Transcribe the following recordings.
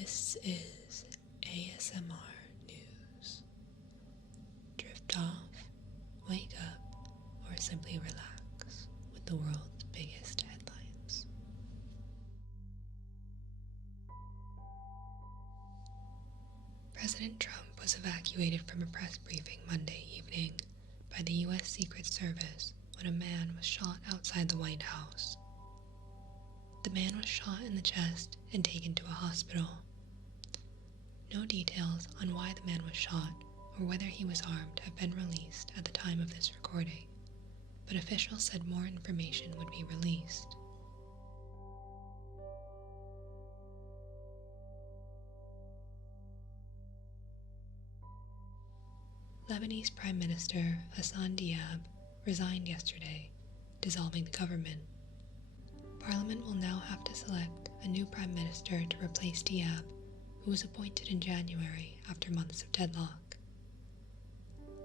This is ASMR News. Drift off, wake up, or simply relax with the world's biggest headlines. President Trump was evacuated from a press briefing Monday evening by the U.S. Secret Service when a man was shot outside the White House. The man was shot in the chest and taken to a hospital. No details on why the man was shot or whether he was armed have been released at the time of this recording, but officials said more information would be released. Lebanese Prime Minister Hassan Diab resigned yesterday, dissolving the government. Parliament will now have to select a new Prime Minister to replace Diab, who was appointed in January after months of deadlock.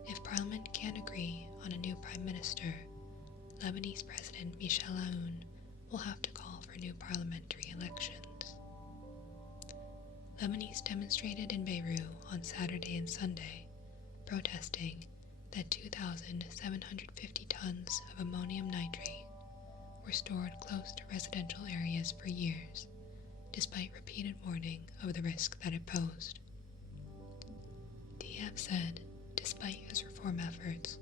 If Parliament can't agree on a new Prime Minister, Lebanese President Michel Aoun will have to call for new parliamentary elections. Lebanese demonstrated in Beirut on Saturday and Sunday, protesting that 2,750 tons of ammonium nitrate were stored close to residential areas for years, despite repeated warning of the risk that it posed. Diab said, despite his reform efforts,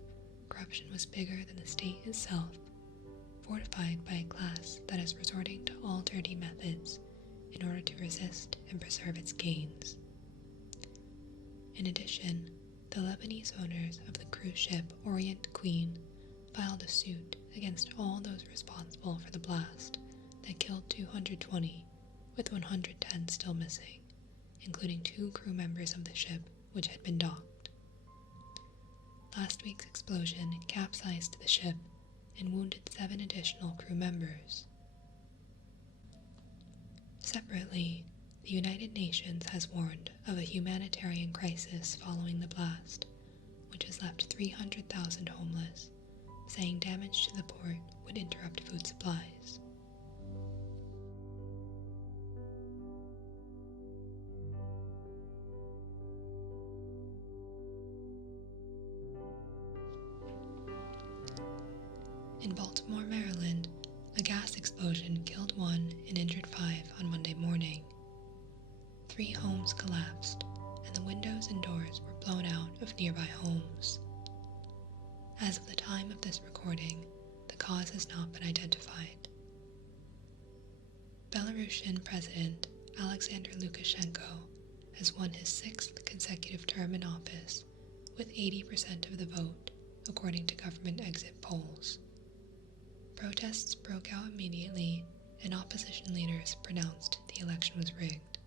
corruption was bigger than the state itself, fortified by a class that is resorting to all dirty methods in order to resist and preserve its gains. In addition, the Lebanese owners of the cruise ship Orient Queen filed a suit against all those responsible for the blast that killed 220, with 110 still missing, including 2 crew members of the ship which had been docked. Last week's explosion capsized the ship and wounded 7 additional crew members. Separately, the United Nations has warned of a humanitarian crisis following the blast, which has left 300,000 homeless, saying damage to the port would interrupt food supplies. In Baltimore, Maryland, a gas explosion killed 1 and injured 5 on Monday morning. 3 homes collapsed, and the windows and doors were blown out of nearby homes. As of the time of this recording, the cause has not been identified. Belarusian President Alexander Lukashenko has won his 6th consecutive term in office with 80% of the vote, according to government exit polls. Protests broke out immediately, and opposition leaders pronounced the election was rigged.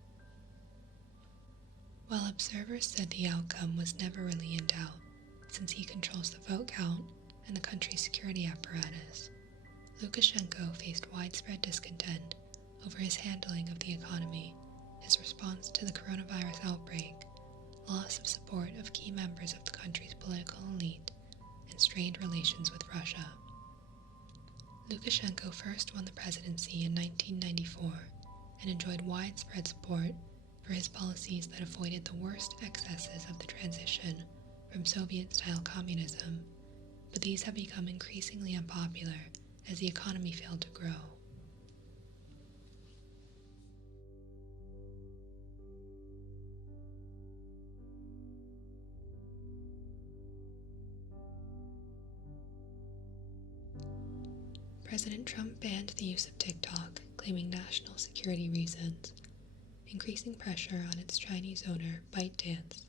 While observers said the outcome was never really in doubt, since he controls the vote count and the country's security apparatus, Lukashenko faced widespread discontent over his handling of the economy, his response to the coronavirus outbreak, loss of support of key members of the country's political elite, and strained relations with Russia. Lukashenko first won the presidency in 1994 and enjoyed widespread support for his policies that avoided the worst excesses of the transition from Soviet-style communism, but these have become increasingly unpopular as the economy failed to grow. President Trump banned the use of TikTok, claiming national security reasons, increasing pressure on its Chinese owner, ByteDance,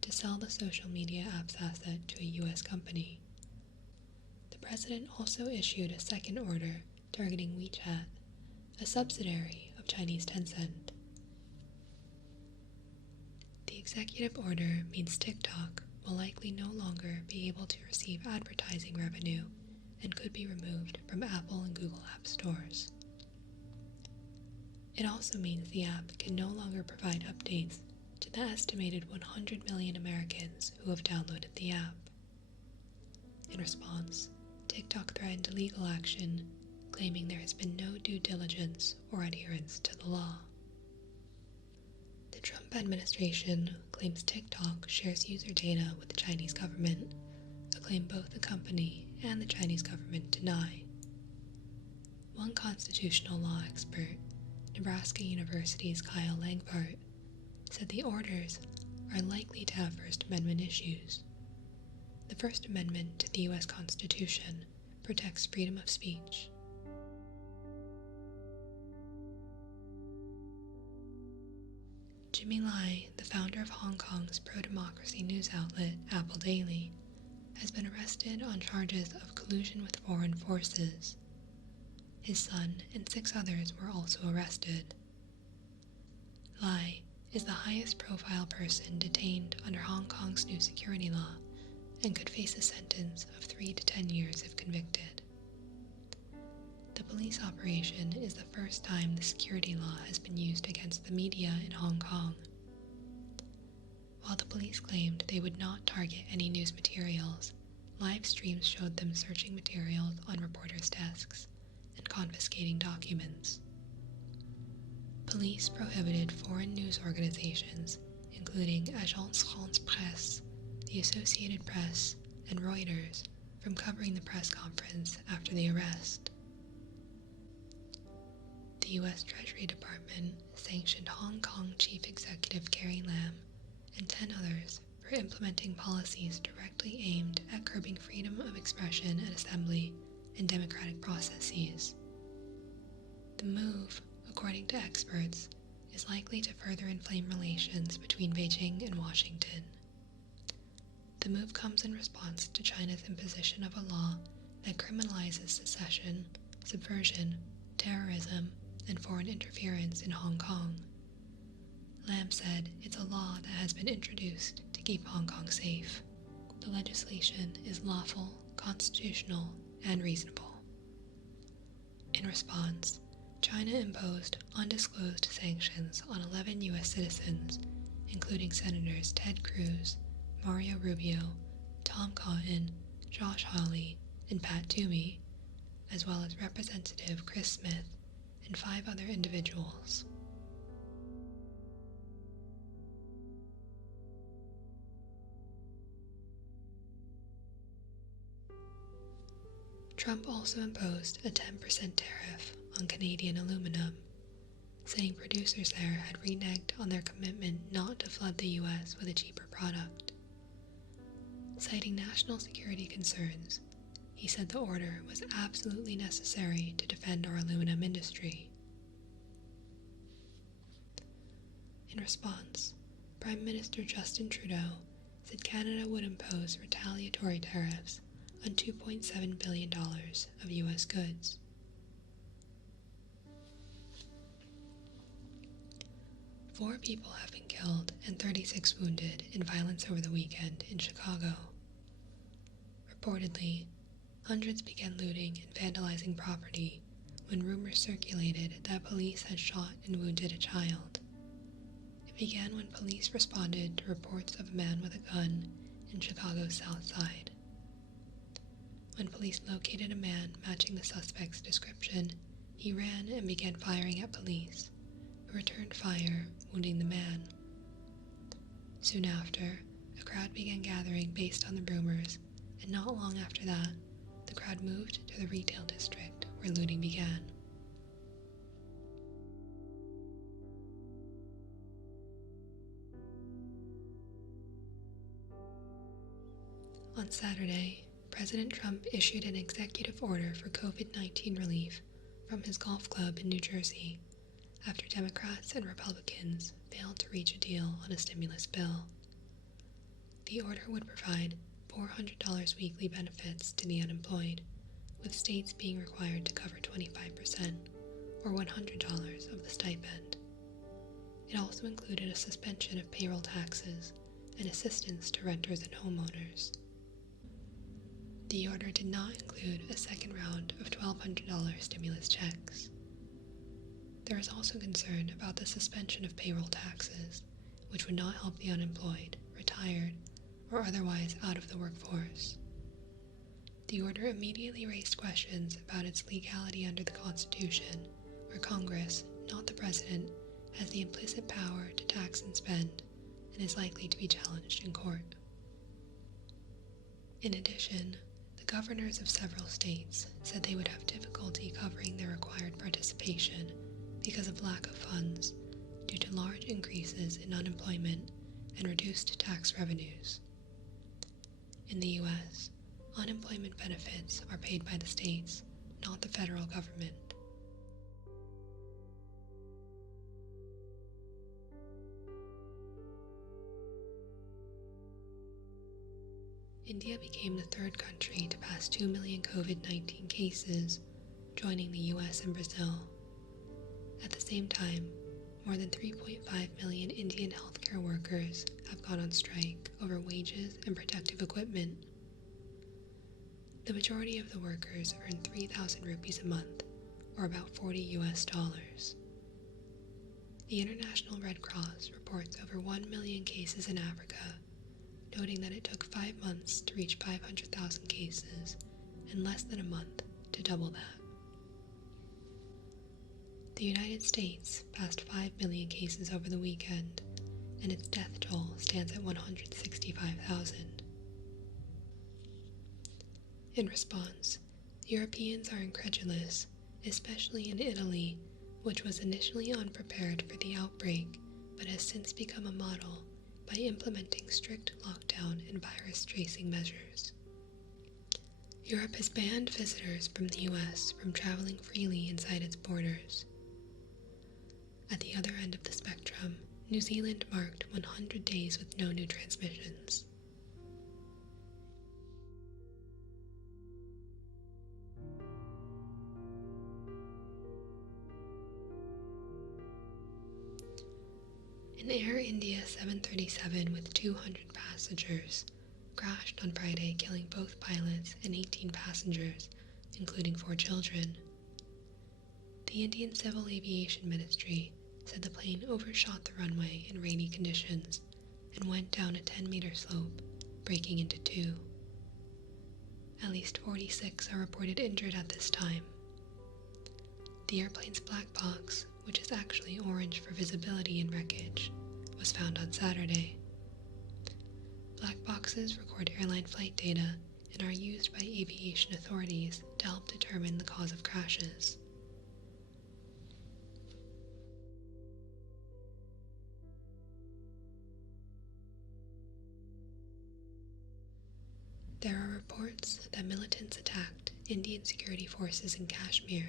to sell the social media app's asset to a U.S. company. The president also issued a second order targeting WeChat, a subsidiary of Chinese Tencent. The executive order means TikTok will likely no longer be able to receive advertising revenue and could be removed from Apple and Google App Stores. It also means the app can no longer provide updates to the estimated 100 million Americans who have downloaded the app. In response, TikTok threatened legal action, claiming there has been no due diligence or adherence to the law. The Trump administration claims TikTok shares user data with the Chinese government, a claim both the company and the Chinese government deny. One constitutional law expert, Nebraska University's Kyle Langfart, said the orders are likely to have First Amendment issues. The First Amendment to the U.S. Constitution protects freedom of speech. Jimmy Lai, the founder of Hong Kong's pro-democracy news outlet Apple Daily, has been arrested on charges of collusion with foreign forces. His son and 6 others were also arrested. Lai is the highest profile person detained under Hong Kong's new security law and could face a sentence of 3 to 10 years if convicted. The police operation is the first time the security law has been used against the media in Hong Kong. While the police claimed they would not target any news materials, live streams showed them searching materials on reporters' desks and confiscating documents. Police prohibited foreign news organizations, including Agence France-Presse, the Associated Press, and Reuters, from covering the press conference after the arrest. The U.S. Treasury Department sanctioned Hong Kong Chief Executive Carrie Lam and 10 others for implementing policies directly aimed at curbing freedom of expression and assembly and democratic processes. The move, according to experts, is likely to further inflame relations between Beijing and Washington. The move comes in response to China's imposition of a law that criminalizes secession, subversion, terrorism, and foreign interference in Hong Kong. Lam said it's a law that has been introduced to keep Hong Kong safe. The legislation is lawful, constitutional, and reasonable. In response, China imposed undisclosed sanctions on 11 U.S. citizens, including Senators Ted Cruz, Mario Rubio, Tom Cotton, Josh Hawley, and Pat Toomey, as well as Representative Chris Smith and 5 other individuals. Trump also imposed a 10% tariff on Canadian aluminum, saying producers there had reneged on their commitment not to flood the U.S. with a cheaper product. Citing national security concerns, he said the order was absolutely necessary to defend our aluminum industry. In response, Prime Minister Justin Trudeau said Canada would impose retaliatory tariffs on $2.7 billion of U.S. goods. Four people have been killed and 36 wounded in violence over the weekend in Chicago. Reportedly, hundreds began looting and vandalizing property when rumors circulated that police had shot and wounded a child. It began when police responded to reports of a man with a gun in Chicago's South Side. When police located a man matching the suspect's description, he ran and began firing at police, who returned fire, wounding the man. Soon after, a crowd began gathering based on the rumors, and not long after that, the crowd moved to the retail district where looting began. On Saturday, President Trump issued an executive order for COVID-19 relief from his golf club in New Jersey after Democrats and Republicans failed to reach a deal on a stimulus bill. The order would provide $400 weekly benefits to the unemployed, with states being required to cover 25%, or $100 of the stipend. It also included a suspension of payroll taxes and assistance to renters and homeowners. The order did not include a second round of $1,200 stimulus checks. There is also concern about the suspension of payroll taxes, which would not help the unemployed, retired, or otherwise out of the workforce. The order immediately raised questions about its legality under the Constitution, where Congress, not the President, has the implicit power to tax and spend and is likely to be challenged in court. In addition, the governors of several states said they would have difficulty covering their required participation because of lack of funds due to large increases in unemployment and reduced tax revenues. In the U.S., unemployment benefits are paid by the states, not the federal government. India became the third country to pass 2 million COVID-19 cases, joining the US and Brazil. At the same time, more than 3.5 million Indian healthcare workers have gone on strike over wages and protective equipment. The majority of the workers earn 3,000 rupees a month, or about $40. The International Red Cross reports over 1 million cases in Africa, noting that it took 5 months to reach 500,000 cases and less than a month to double that. The United States passed 5 million cases over the weekend, and its death toll stands at 165,000. In response, Europeans are incredulous, especially in Italy, which was initially unprepared for the outbreak but has since become a model by implementing strict lockdown and virus tracing measures. Europe has banned visitors from the US from traveling freely inside its borders. At the other end of the spectrum, New Zealand marked 100 days with no new transmissions. An Air India 737 with 200 passengers crashed on Friday, killing both pilots and 18 passengers, including 4 children. The Indian Civil Aviation Ministry said the plane overshot the runway in rainy conditions and went down a 10-meter slope, breaking into 2. At least 46 are reported injured at this time. The airplane's black box, which is actually orange for visibility in wreckage, was found on Saturday. Black boxes record airline flight data and are used by aviation authorities to help determine the cause of crashes. There are reports that militants attacked Indian security forces in Kashmir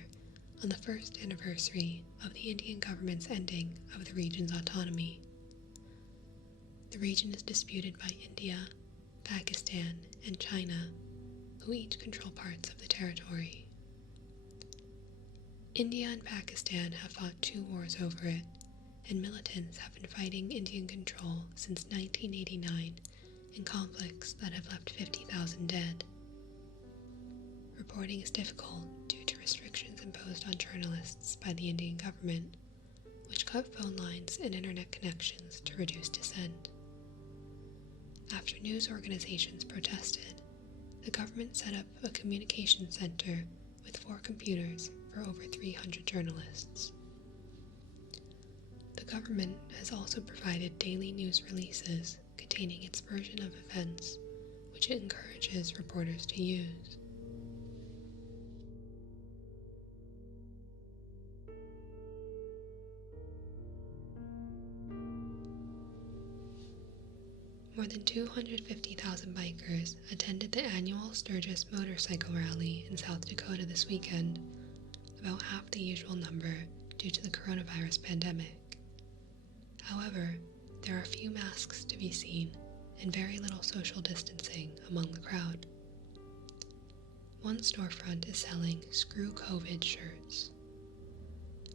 on the first anniversary of the Indian government's ending of the region's autonomy. The region is disputed by India, Pakistan, and China, who each control parts of the territory. India and Pakistan have fought 2 wars over it, and militants have been fighting Indian control since 1989 in conflicts that have left 50,000 dead. Reporting is difficult due to restrictions imposed on journalists by the Indian government, which cut phone lines and internet connections to reduce dissent. After news organizations protested, the government set up a communication center with 4 computers for over 300 journalists. The government has also provided daily news releases containing its version of events, which it encourages reporters to use. More than 250,000 bikers attended the annual Sturgis Motorcycle Rally in South Dakota this weekend, about half the usual number due to the coronavirus pandemic. However, there are few masks to be seen and very little social distancing among the crowd. One storefront is selling "Screw COVID" shirts.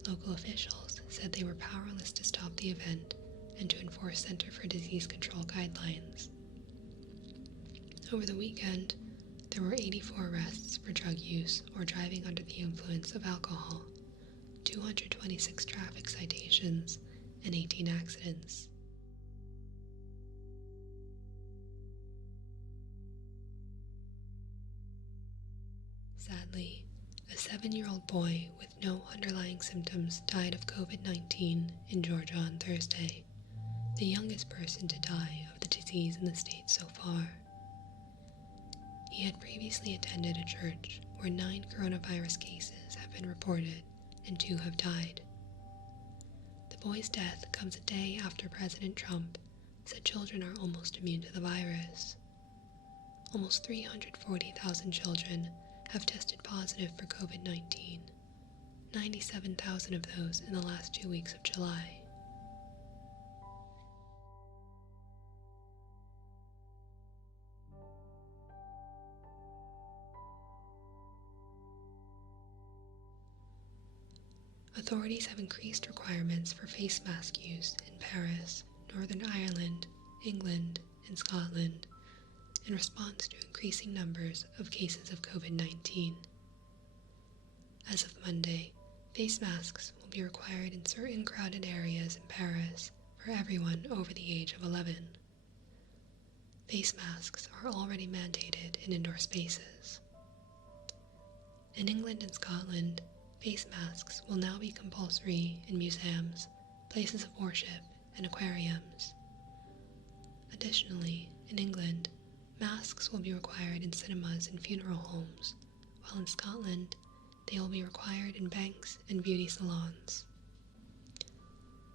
Local officials said they were powerless to stop the event and to enforce Center for Disease Control guidelines. Over the weekend, there were 84 arrests for drug use or driving under the influence of alcohol, 226 traffic citations, and 18 accidents. Sadly, a 7-year-old boy with no underlying symptoms died of COVID-19 in Georgia on Thursday, the youngest person to die of the disease in the state so far. He had previously attended a church where 9 coronavirus cases have been reported and 2 have died. The boy's death comes a day after President Trump said children are almost immune to the virus. Almost 340,000 children have tested positive for COVID-19, 97,000 of those in the last 2 weeks of July. Authorities have increased requirements for face mask use in Paris, Northern Ireland, England, and Scotland in response to increasing numbers of cases of COVID-19. As of Monday, face masks will be required in certain crowded areas in Paris for everyone over the age of 11. Face masks are already mandated in indoor spaces. In England and Scotland, face masks will now be compulsory in museums, places of worship, and aquariums. Additionally, in England, masks will be required in cinemas and funeral homes, while in Scotland, they will be required in banks and beauty salons.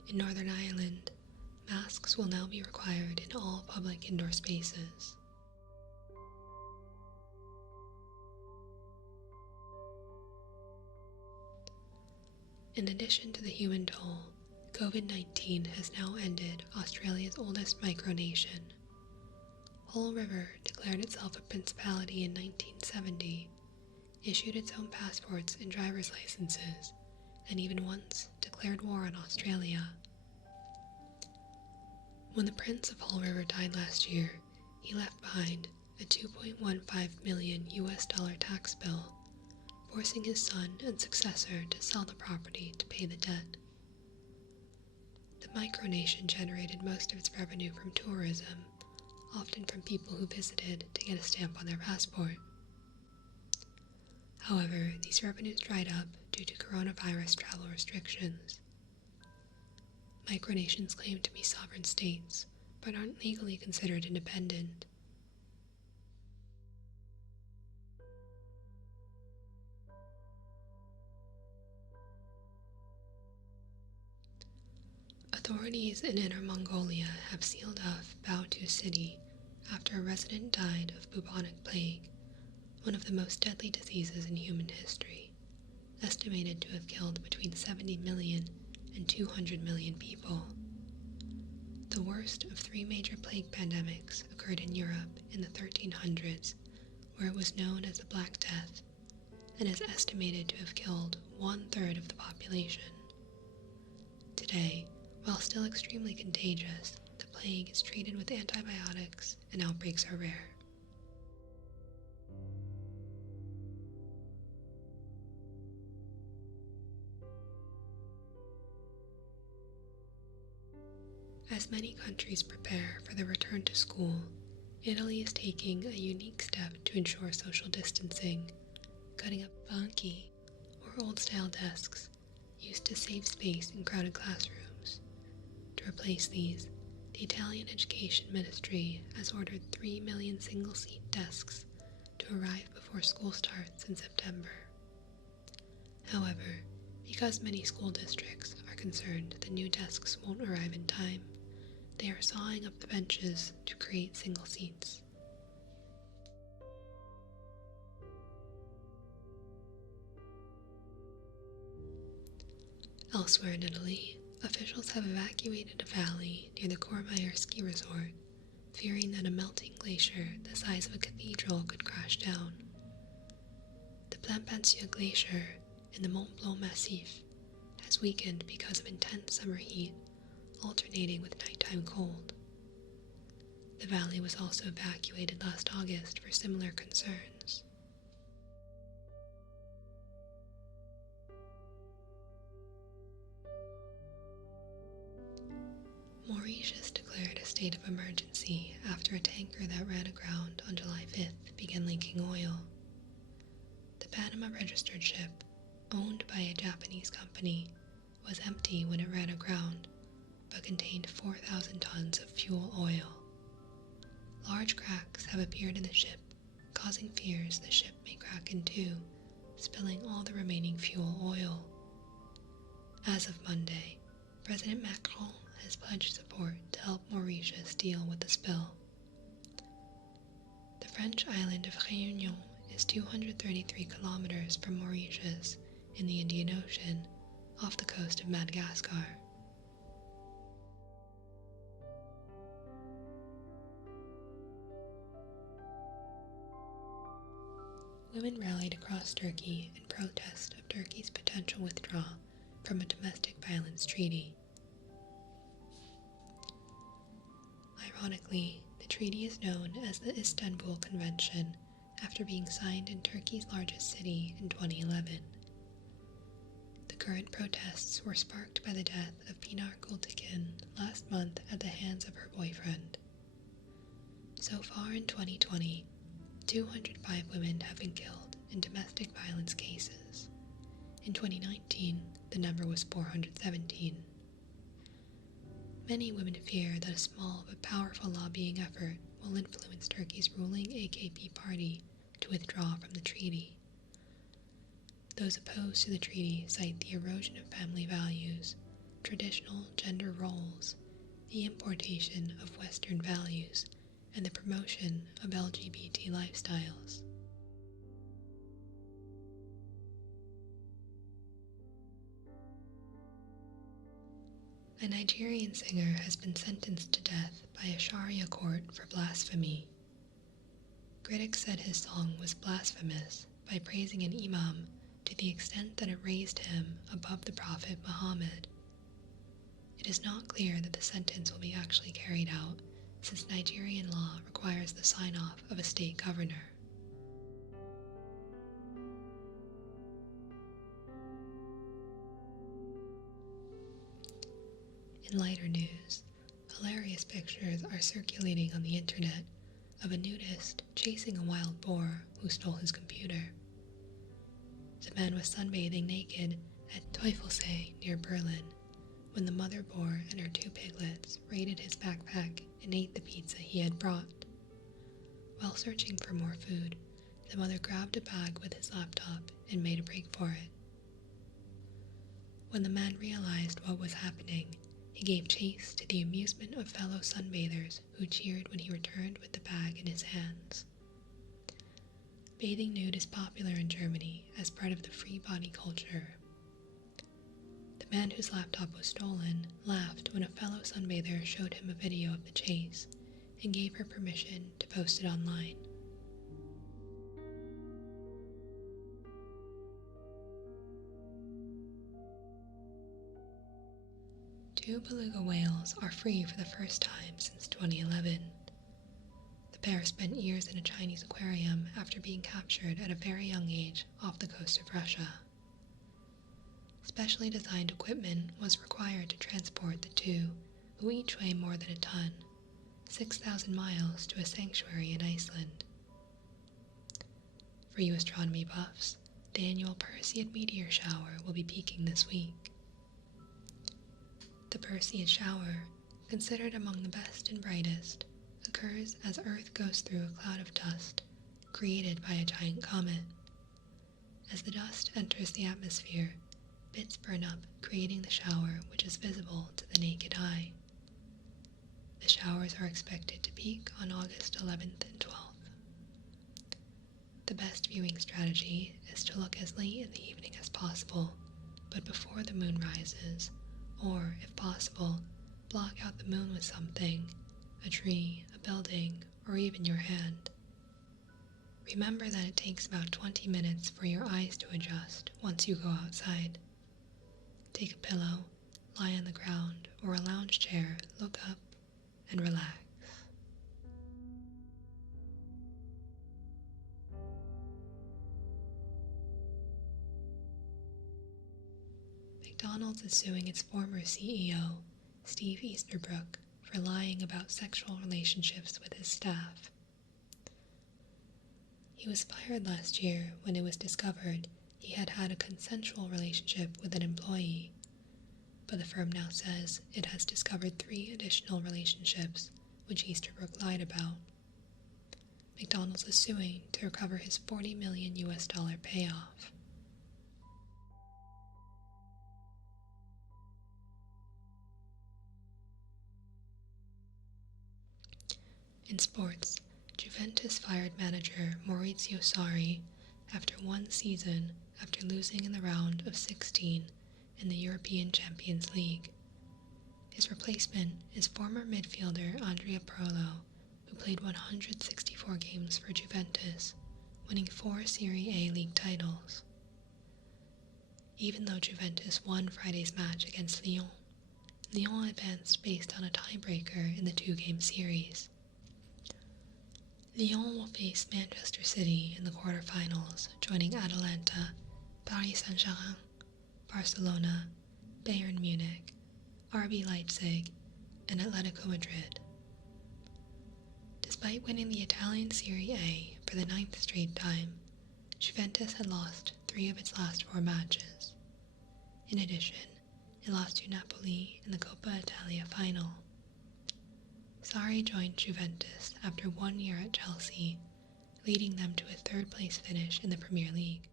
In Northern Ireland, masks will now be required in all public indoor spaces. In addition to the human toll, COVID-19 has now ended Australia's oldest micronation. Hull River declared itself a principality in 1970, issued its own passports and driver's licenses, and even once declared war on Australia. When the Prince of Hull River died last year, he left behind a $2.15 million tax bill, forcing his son and successor to sell the property to pay the debt. The micronation generated most of its revenue from tourism, often from people who visited to get a stamp on their passport. However, these revenues dried up due to coronavirus travel restrictions. Micronations claim to be sovereign states, but aren't legally considered independent. Authorities in Inner Mongolia have sealed off Baotou city after a resident died of bubonic plague, one of the most deadly diseases in human history, estimated to have killed between 70 million and 200 million people. The worst of 3 major plague pandemics occurred in Europe in the 1300s, where it was known as the Black Death, and is estimated to have killed 1/3 of the population. Today, while still extremely contagious, the plague is treated with antibiotics and outbreaks are rare. As many countries prepare for the return to school, Italy is taking a unique step to ensure social distancing, cutting up banchi, or old-style desks, used to save space in crowded classrooms. To replace these, the Italian Education Ministry has ordered 3 million single-seat desks to arrive before school starts in September. However, because many school districts are concerned the new desks won't arrive in time, they are sawing up the benches to create single seats. Elsewhere in Italy, officials have evacuated a valley near the Courmayeur ski resort, fearing that a melting glacier the size of a cathedral could crash down. The Plampentieux Glacier in the Mont Blanc Massif has weakened because of intense summer heat, alternating with nighttime cold. The valley was also evacuated last August for similar concerns. Mauritius declared a state of emergency after a tanker that ran aground on July 5th began leaking oil. The The Panama registered ship, owned by a Japanese company, was empty when it ran aground, but contained 4,000 tons of fuel oil. Large cracks have appeared in the ship, causing fears the ship may crack in two, spilling all the remaining fuel oil. As of Monday, President Macron has pledged support to help Mauritius deal with the spill. The French island of Réunion is 233 kilometers from Mauritius in the Indian Ocean, off the coast of Madagascar. Women rallied across Turkey in protest of Turkey's potential withdrawal from a domestic violence treaty. Ironically, the treaty is known as the Istanbul Convention after being signed in Turkey's largest city in 2011. The current protests were sparked by the death of Pinar Gultekin last month at the hands of her boyfriend. So far in 2020, 205 women have been killed in domestic violence cases. In 2019, the number was 417. Many women fear that a small but powerful lobbying effort will influence Turkey's ruling AKP party to withdraw from the treaty. Those opposed to the treaty cite the erosion of family values, traditional gender roles, the importation of Western values, and the promotion of LGBT lifestyles. A Nigerian singer has been sentenced to death by a Sharia court for blasphemy. Critics said his song was blasphemous by praising an imam to the extent that it raised him above the Prophet Muhammad. It is not clear that the sentence will be actually carried out, since Nigerian law requires the sign-off of a state governor. In lighter news, hilarious pictures are circulating on the internet of a nudist chasing a wild boar who stole his computer. The man was sunbathing naked at Teufelsee near Berlin when the mother boar and her two piglets raided his backpack and ate the pizza he had brought. While searching for more food, the mother grabbed a bag with his laptop and made a break for it. When the man realized what was happening, he gave chase to the amusement of fellow sunbathers who cheered when he returned with the bag in his hands. Bathing nude is popular in Germany as part of the free body culture. The man whose laptop was stolen laughed when a fellow sunbather showed him a video of the chase and gave her permission to post it online. Two beluga whales are free for the first time since 2011. The pair spent years in a Chinese aquarium after being captured at a very young age off the coast of Russia. Specially designed equipment was required to transport the two, who each weigh more than a ton, 6,000 miles to a sanctuary in Iceland. For you astronomy buffs, the annual Perseid meteor shower will be peaking this week. The Perseid shower, considered among the best and brightest, occurs as Earth goes through a cloud of dust created by a giant comet. As the dust enters the atmosphere, bits burn up, creating the shower which is visible to the naked eye. The showers are expected to peak on August 11th and 12th. The best viewing strategy is to look as late in the evening as possible, but before the moon rises, or, if possible, block out the moon with something, a tree, a building, or even your hand. Remember that it takes about 20 minutes for your eyes to adjust once you go outside. Take a pillow, lie on the ground or a lounge chair, look up, and relax. McDonald's is suing its former CEO, Steve Easterbrook, for lying about sexual relationships with his staff. He was fired last year when it was discovered he had had a consensual relationship with an employee, but the firm now says it has discovered 3 additional relationships which Easterbrook lied about. McDonald's is suing to recover his $40 million payoff. In sports, Juventus fired manager Maurizio Sarri after 1 season after losing in the round of 16 in the European Champions League. His replacement is former midfielder Andrea Pirlo, who played 164 games for Juventus, winning 4 Serie A league titles. Even though Juventus won Friday's match against Lyon, Lyon advanced based on a tiebreaker in the 2-game series. Lyon will face Manchester City in the quarterfinals, joining Atalanta, Paris Saint-Germain, Barcelona, Bayern Munich, RB Leipzig, and Atletico Madrid. Despite winning the Italian Serie A for the 9th straight time, Juventus had lost 3 of its last 4 matches. In addition, it lost to Napoli in the Coppa Italia final. Sarri joined Juventus after 1 year at Chelsea, leading them to a 3rd-place finish in the Premier League.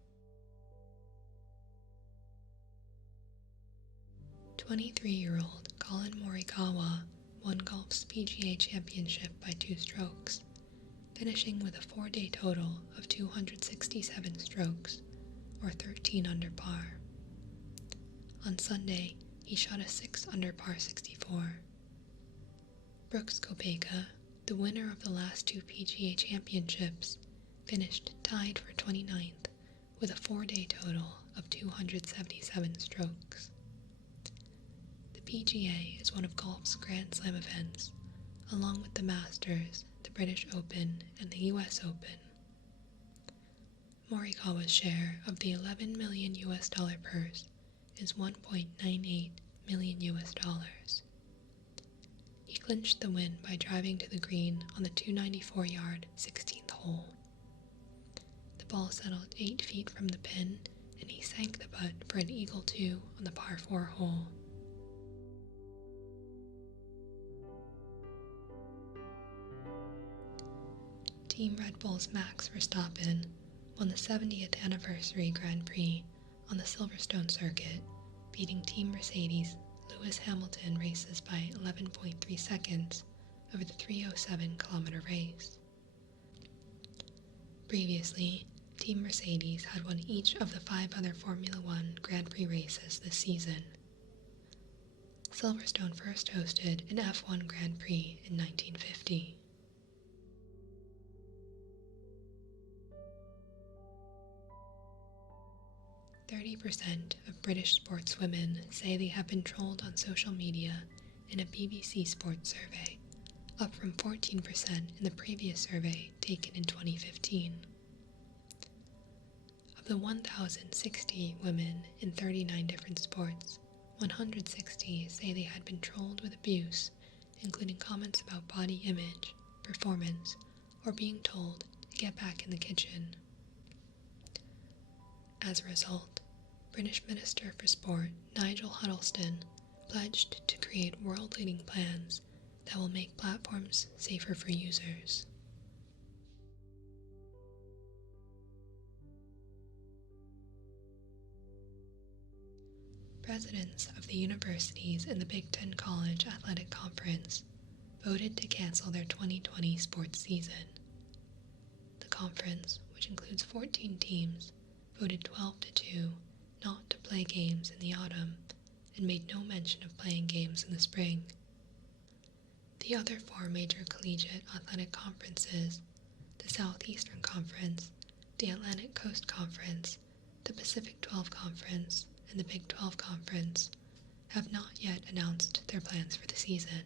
23-year-old Colin Morikawa won golf's PGA Championship by 2 strokes, finishing with a 4-day total of 267 strokes, or 13 under par. On Sunday, he shot a 6 under par 64. Brooks Koepka, the winner of the last 2 PGA Championships, finished tied for 29th with a 4-day total of 277 strokes. The PGA is one of golf's Grand Slam events, along with the Masters, the British Open, and the US Open. Morikawa's share of the $11 million purse is $1.98 million. He clinched the win by driving to the green on the 294-yard 16th hole. The ball settled 8 feet from the pin, and he sank the putt for an eagle 2 on the par 4 hole. Team Red Bull's Max Verstappen won the 70th anniversary Grand Prix on the Silverstone circuit, beating Team Mercedes' Lewis Hamilton races by 11.3 seconds over the 307-kilometer race. Previously, Team Mercedes had won each of the 5 other Formula One Grand Prix races this season. Silverstone first hosted an F1 Grand Prix in 1950. %30 of British sportswomen say they have been trolled on social media in a BBC Sports survey, up from 14% in the previous survey taken in 2015. Of the 1,060 women in 39 different sports, 160 say they had been trolled with abuse, including comments about body image, performance, or being told to get back in the kitchen. As a result, British Minister for Sport Nigel Huddleston pledged to create world-leading plans that will make platforms safer for users. Presidents of the universities in the Big Ten College Athletic Conference voted to cancel their 2020 sports season. The conference, which includes 14 teams, voted 12-2 not to play games in the autumn and made no mention of playing games in the spring. The other 4 major collegiate athletic conferences, the Southeastern Conference, the Atlantic Coast Conference, the Pacific 12 Conference, and the Big 12 Conference, have not yet announced their plans for the season.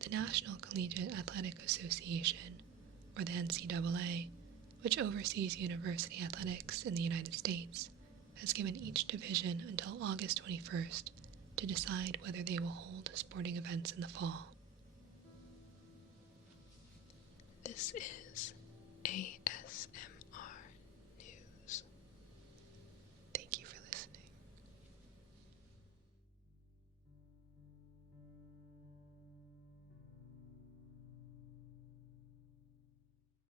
The National Collegiate Athletic Association, or the NCAA, which oversees university athletics in the United States, has given each division until August 21st to decide whether they will hold sporting events in the fall. This is